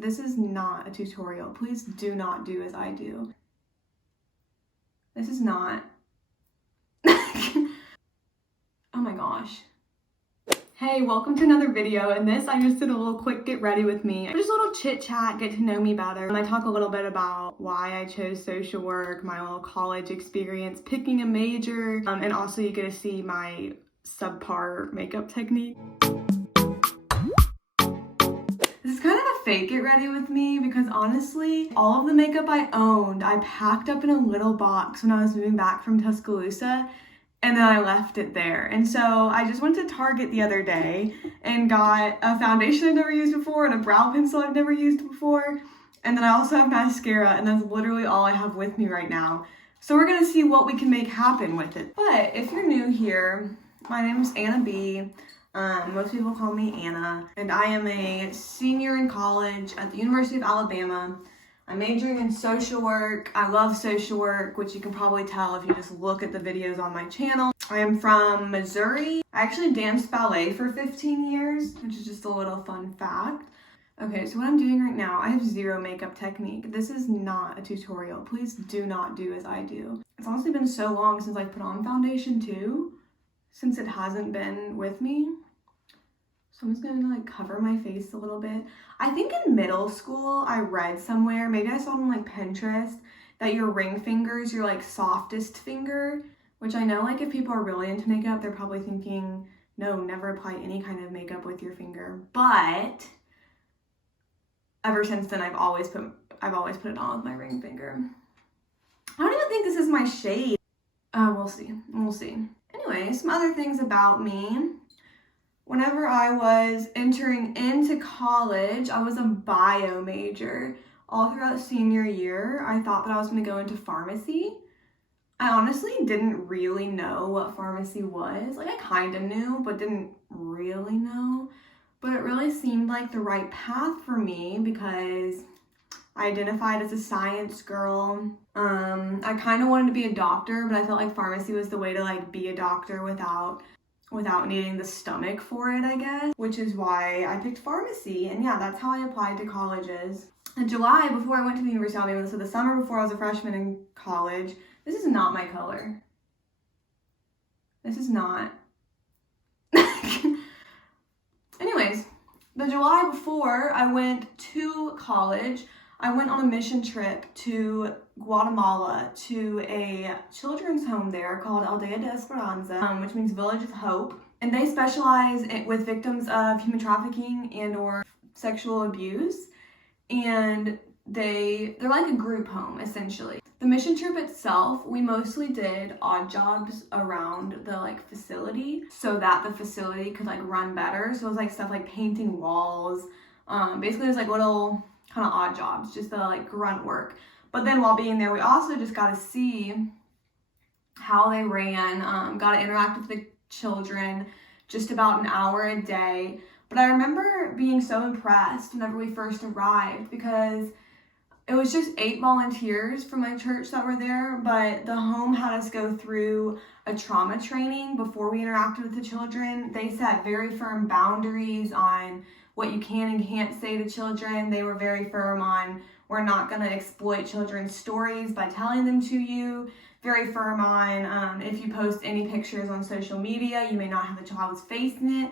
This is not a tutorial. Please do not do as I do. This is not. Oh my gosh. Hey, welcome to another video. In this, I just did a little quick get ready with me. Just a little chit chat, get to know me better. I talk a little bit about why I chose social work, my little college experience, picking a major, and also you get to see my subpar makeup technique. This is kind of a fake get ready with me because honestly, all of the makeup I owned, I packed up in a little box when I was moving back from Tuscaloosa. And then I left it there. And so I just went to Target the other day and got a foundation I've never used before and a brow pencil I've never used before. And then I also have mascara, and that's literally all I have with me right now. So we're gonna see what we can make happen with it. But if you're new here, my name is Anna B. Most people call me Anna, and I am a senior in college at the University of Alabama. I'm majoring in social work. I love social work, which you can probably tell if you just look at the videos on my channel. I am from Missouri. I actually danced ballet for 15 years, which is just a little fun fact. Okay, so what I'm doing right now, I have zero makeup technique. This is not a tutorial. Please do not do as I do. It's honestly been so long since I put on foundation too, since it hasn't been with me. So I'm just gonna like cover my face a little bit. I think in middle school, I read somewhere, maybe I saw it on like Pinterest, that your ring finger is your like softest finger, which I know like if people are really into makeup, they're probably thinking, no, never apply any kind of makeup with your finger. But ever since then, I've always put it on with my ring finger. I don't even think this is my shade. We'll see. Anyway, some other things about me. Whenever I was entering into college, I was a bio major. All throughout senior year, I thought that I was going to go into pharmacy. I honestly didn't really know what pharmacy was. Like, I kind of knew, but didn't really know. But it really seemed like the right path for me because I identified as a science girl. I kind of wanted to be a doctor, but I felt like pharmacy was the way to like be a doctor without needing the stomach for it, I guess, which is why I picked pharmacy. And yeah, that's how I applied to colleges. In July, before I went to the University of Alabama, so the summer before I was a freshman in college, this is not my color. This is not. Anyways, the July before I went to college, I went on a mission trip to Guatemala to a children's home there called Aldea de Esperanza, which means Village of Hope. And they specialize with victims of human trafficking and or sexual abuse. And they're like a group home, essentially. The mission trip itself, we mostly did odd jobs around the like facility so that the facility could like run better. So it was like stuff like painting walls. Basically it was like little kind of odd jobs, just the like grunt work. But then while being there, we also just got to see how they ran, got to interact with the children just about an hour a day. But I remember being so impressed whenever we first arrived because it was just 8 volunteers from my church that were there, but the home had us go through a trauma training before we interacted with the children. They set very firm boundaries on what you can and can't say to children. They were very firm on, we're not going to exploit children's stories by telling them to you. Very firm on, if you post any pictures on social media, you may not have the child's face in it.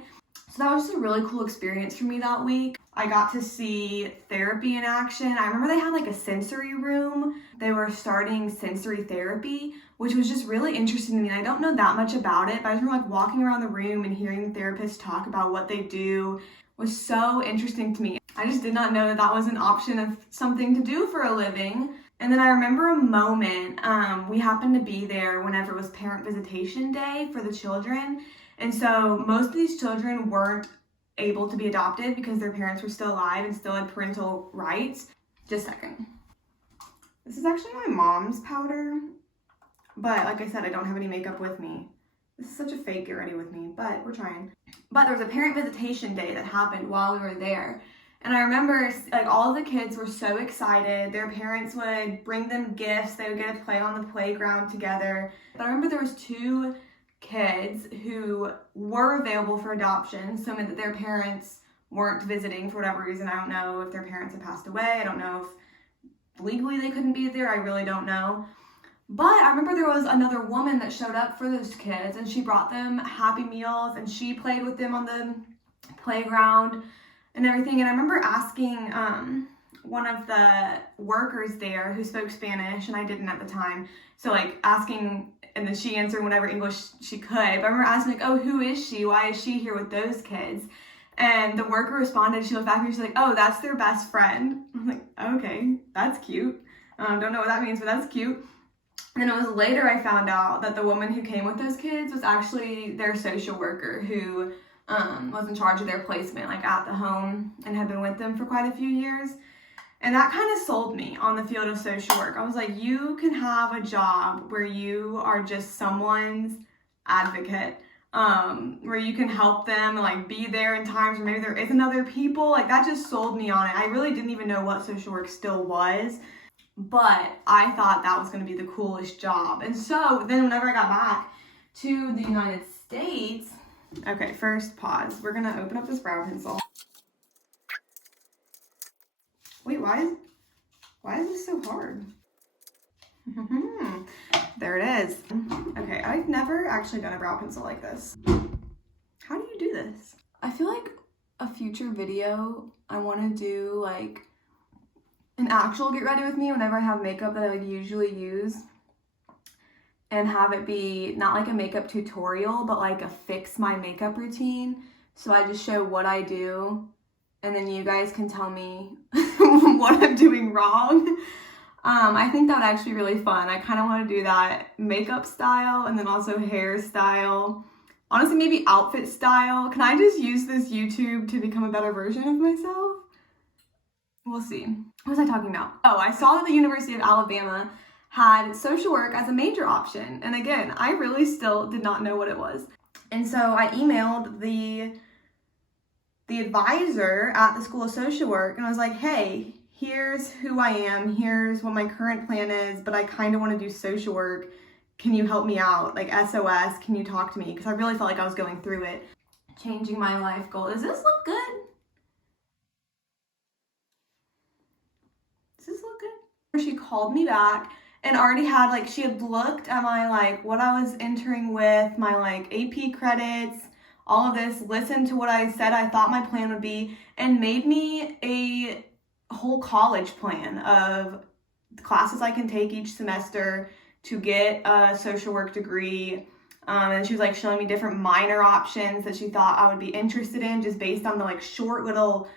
So that was just a really cool experience for me that week. I got to see therapy in action. I remember they had like a sensory room. They were starting sensory therapy, which was just really interesting to me. And I don't know that much about it, but I just remember like walking around the room and hearing the therapists talk about what they do was so interesting to me. I just did not know that that was an option of something to do for a living. And then I remember a moment, we happened to be there whenever it was parent visitation day for the children. And so most of these children weren't able to be adopted because their parents were still alive and still had parental rights. Just a second. This is actually my mom's powder, but like I said, I don't have any makeup with me. This is such a fake get ready with me, but we're trying. But there was a parent visitation day that happened while we were there. And I remember like all of the kids were so excited. Their parents would bring them gifts. They would get to play on the playground together. But I remember there was 2 kids who were available for adoption, so meant that their parents weren't visiting for whatever reason. I don't know if their parents had passed away. I don't know if legally they couldn't be there. I really don't know. But I remember there was another woman that showed up for those kids, and she brought them Happy Meals, and she played with them on the playground and everything. And I remember asking one of the workers there who spoke Spanish, and I didn't at the time, so like asking, and then she answered whatever English she could. But I remember asking, like, oh, who is she? Why is she here with those kids? And the worker responded, she looked back at me, she's like, oh, that's their best friend. I'm like, okay, that's cute. Don't know what that means, but that's cute. And then it was later I found out that the woman who came with those kids was actually their social worker who was in charge of their placement, like at the home, and had been with them for quite a few years. And that kind of sold me on the field of social work. I was like, you can have a job where you are just someone's advocate, where you can help them and like be there in times where maybe there isn't other people. Like that just sold me on it. I really didn't even know what social work still was, but I thought that was going to be the coolest job. And so then whenever I got back to the United States, okay, first pause. We're going to open up this brow pencil. Wait, why is this so hard? There it is. Okay, I've never actually done a brow pencil like this. How do you do this? I feel like a future video, I want to do like an actual get ready with me whenever I have makeup that I like usually use, and have it be not like a makeup tutorial, but like a fix my makeup routine. So I just show what I do, and then you guys can tell me what I'm doing wrong. I think that would actually be really fun. I kind of want to do that makeup style and then also hairstyle. Honestly, maybe outfit style. Can I just use this YouTube to become a better version of myself? We'll see. What was I talking about? Oh, I saw that the University of Alabama had social work as a major option. And again, I really still did not know what it was. And so I emailed the advisor at the School of Social Work, and I was like, hey, here's who I am, here's what my current plan is, but I kind of want to do social work. Can you help me out? Like SOS, can you talk to me? Because I really felt like I was going through it. Changing my life goal. Does this look good? Does this look good? She called me back and already had like, she had looked at my like what I was entering with, my like AP credits, all of this, listened to what I said I thought my plan would be, and made me a whole college plan of the classes I can take each semester to get a social work degree. And she was like showing me different minor options that she thought I would be interested in just based on the like short little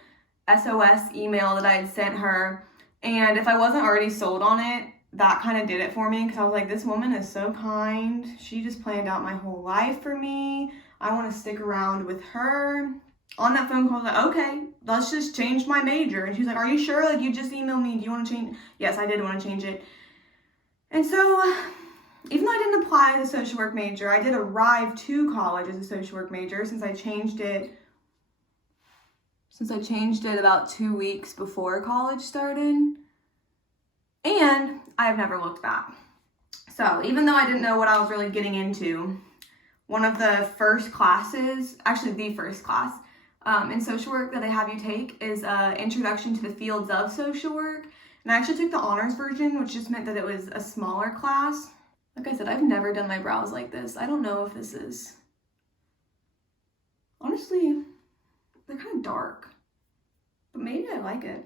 SOS email that I had sent her. And if I wasn't already sold on it, that kind of did it for me, because I was like, this woman is so kind. She just planned out my whole life for me. I want to stick around with her. On that phone call, I was like, okay, let's just change my major. And she's like, are you sure? Like, you just emailed me. Do you want to change? Yes, I did want to change it. And so, even though I didn't apply as a social work major, I did arrive to college as a social work major since I changed it about 2 weeks before college started. And I have never looked back. So, even though I didn't know what I was really getting into, one of the first classes, actually the first class, in social work that they have you take is Introduction to the Fields of Social Work. And I actually took the honors version, which just meant that it was a smaller class. Like I said, I've never done my brows like this. I don't know if this is... Honestly, they're kind of dark. But maybe I like it.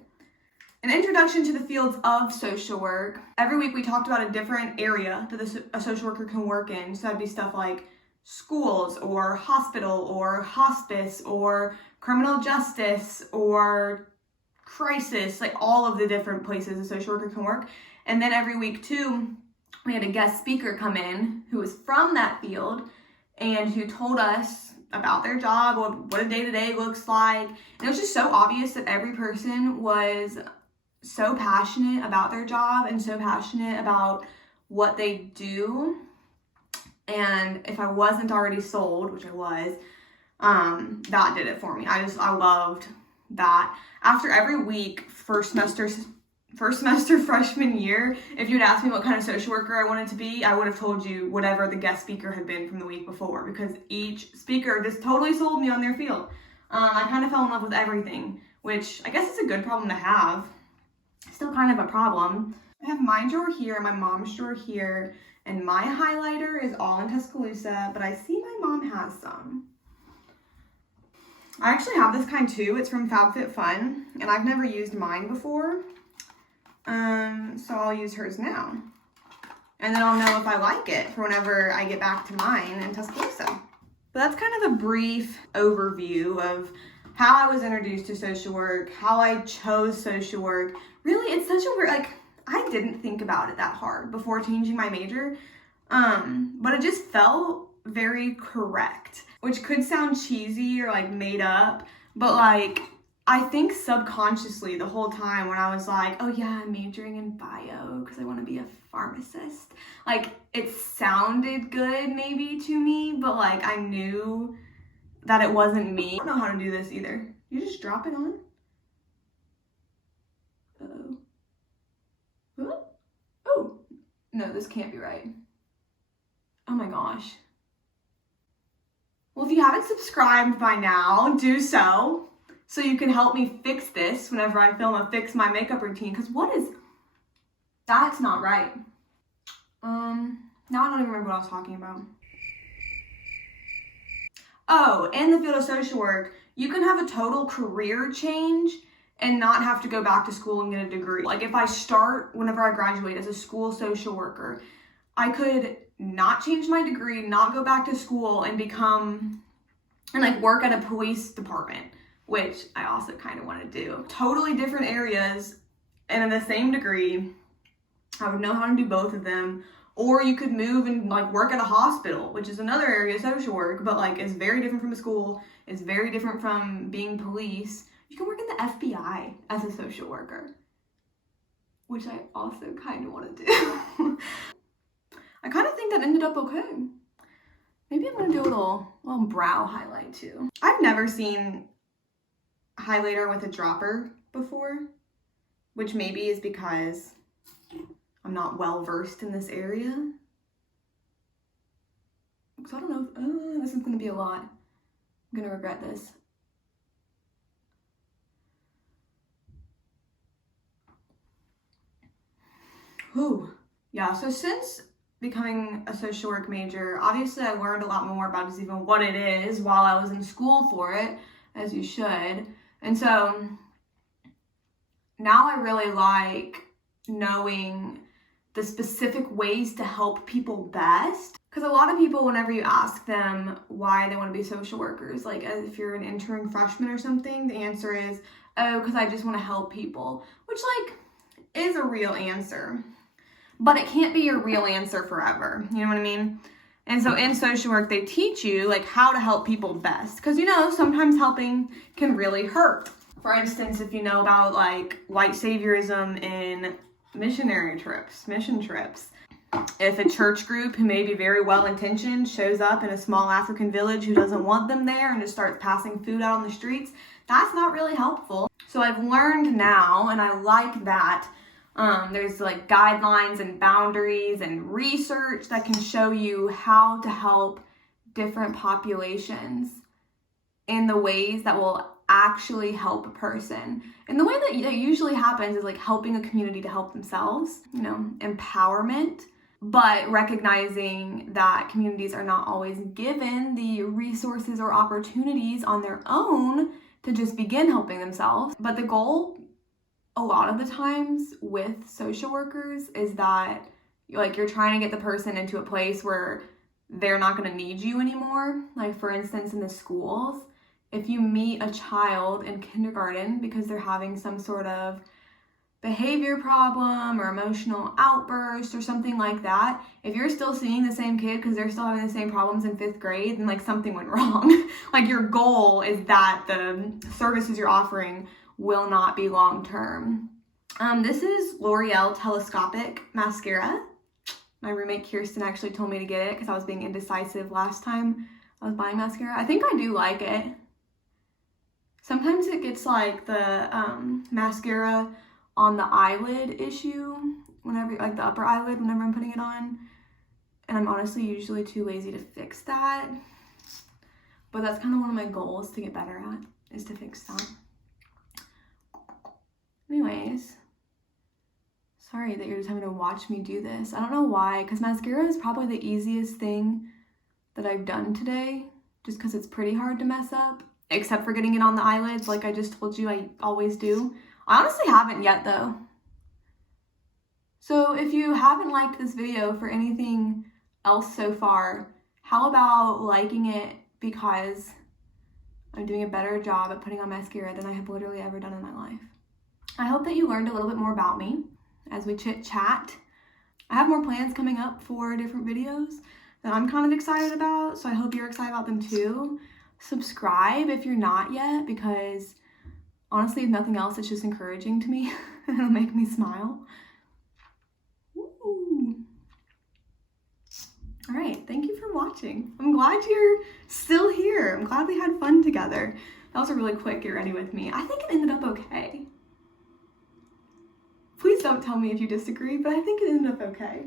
An Introduction to the Fields of Social Work. Every week we talked about a different area that a social worker can work in. So that'd be stuff like schools or hospital or hospice or criminal justice or crisis, like all of the different places a social worker can work. And then every week too, we had a guest speaker come in who was from that field and who told us about their job, what a day-to-day looks like. And it was just so obvious that every person was so passionate about their job and so passionate about what they do. And if I wasn't already sold, which I was, that did it for me. I loved that. After every week, first semester freshman year, if you had asked me what kind of social worker I wanted to be, I would have told you whatever the guest speaker had been from the week before, because each speaker just totally sold me on their field. I kind of fell in love with everything, which I guess is a good problem to have. Still kind of a problem. I have my drawer here, my mom's drawer here, and my highlighter is all in Tuscaloosa, but I see my mom has some. I actually have this kind too. It's from FabFitFun, and I've never used mine before. So I'll use hers now. And then I'll know if I like it for whenever I get back to mine in Tuscaloosa. But that's kind of a brief overview of how I was introduced to social work, how I chose social work. Really, it's such a weird, like, I didn't think about it that hard before changing my major, but it just felt very correct, which could sound cheesy or like made up, but like, I think subconsciously the whole time when I was like, oh yeah, I'm majoring in bio because I want to be a pharmacist. Like, it sounded good maybe to me, but like I knew that it wasn't me. I don't know how to do this either. You just drop it on? Uh-oh. What? Oh, no, this can't be right. Oh my gosh. Well, if you haven't subscribed by now, do so you can help me fix this whenever I film a Fix My Makeup routine, because that's not right. Now I don't even remember what I was talking about. Oh, in the field of social work, you can have a total career change and not have to go back to school and get a degree. Like if I start whenever I graduate as a school social worker, I could not change my degree, not go back to school and like work at a police department, which I also kind of want to do. Totally different areas and in the same degree. I would know how to do both of them. Or you could move and like work at a hospital, which is another area of social work, but like it's very different from a school. It's very different from being police. You can work in the FBI as a social worker, which I also kind of want to do. I kind of think that ended up okay. Maybe I'm gonna do a little brow highlight too. I've never seen highlighter with a dropper before, which maybe is because I'm not well versed in this area. Because I don't know if, this is gonna be a lot. I'm gonna regret this. Whew. Yeah, so since becoming a social work major, obviously I learned a lot more about just even what it is while I was in school for it, as you should. And so now I really like knowing the specific ways to help people best. Because a lot of people, whenever you ask them why they want to be social workers, like if you're an intern freshman or something, the answer is, oh, because I just want to help people, which like is a real answer. But it can't be your real answer forever. You know what I mean? And so in social work, they teach you like how to help people best. Because you know, sometimes helping can really hurt. For instance, if you know about like white saviorism in mission trips. If a church group who may be very well-intentioned shows up in a small African village who doesn't want them there and just starts passing food out on the streets, that's not really helpful. So I've learned now, and I like that, there's like guidelines and boundaries and research that can show you how to help different populations in the ways that will actually help a person. And the way that usually happens is like helping a community to help themselves, you know, empowerment, but recognizing that communities are not always given the resources or opportunities on their own to just begin helping themselves. But the goal a lot of the times with social workers is that like you're trying to get the person into a place where they're not going to need you anymore. Like for instance, in the schools, if you meet a child in kindergarten because they're having some sort of behavior problem or emotional outburst or something like that, if you're still seeing the same kid because they're still having the same problems in 5th grade, then like something went wrong. Like your goal is that the services you're offering will not be long-term. This is L'Oreal Telescopic Mascara. My roommate Kirsten actually told me to get it because I was being indecisive last time I was buying mascara. I think I do like it. Sometimes it gets like the mascara on the eyelid issue, whenever, like the upper eyelid, whenever I'm putting it on. And I'm honestly usually too lazy to fix that. But that's kind of one of my goals to get better at, is to fix that. Anyways, sorry that you're just having to watch me do this. I don't know why, because mascara is probably the easiest thing that I've done today, just because it's pretty hard to mess up, except for getting it on the eyelids like I just told you I always do. I honestly haven't yet though. So if you haven't liked this video for anything else so far, how about liking it, because I'm doing a better job at putting on mascara than I have literally ever done in my life. I hope that you learned a little bit more about me as we chit chat. I have more plans coming up for different videos that I'm kind of excited about, so I hope you're excited about them too. Subscribe if you're not yet, because honestly, if nothing else, it's just encouraging to me. It'll make me smile. Ooh. All right, thank you for watching. I'm glad you're still here. I'm glad we had fun together. That was a really quick get ready with me. I think it ended up okay. Please don't tell me if you disagree, but I think it ended up okay.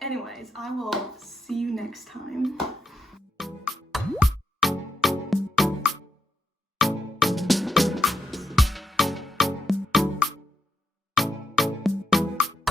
Anyways, I will see you next time.